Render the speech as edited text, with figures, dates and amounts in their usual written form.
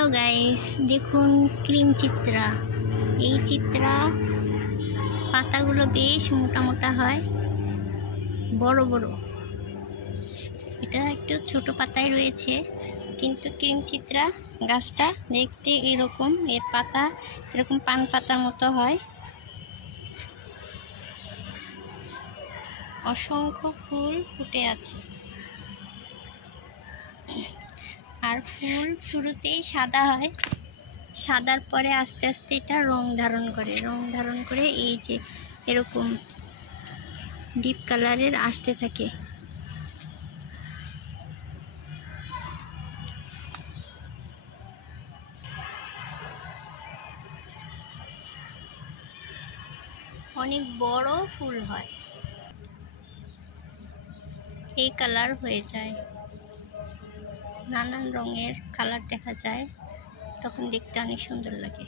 Hello guys, দেখুন cream Chitra. এই চিত্রা পাতাগুলো বেশ মোটা মোটা হয়, বড় বড়। এটা একটু ছোট পাতায় রয়েছে, কিন্তু ক্রিম চিত্রা গাছটা দেখতে এরকম, এর পাতা এরকম পান পাতার মতো হয়। অসংখ্য ফুল ফুটে আছে, আর ফুল শুরুতেই সাদা হয়, সাদার পরে আস্তে আস্তে এটা রং ধারণ করে এই যে এরকম ডিপ কালারের আসতে থাকে। অনেক বড় ফুল হয়, এই কালার হয়ে যায়, নানান রঙের কালার দেখা যায়, তখন দেখতে অনেক সুন্দর লাগে।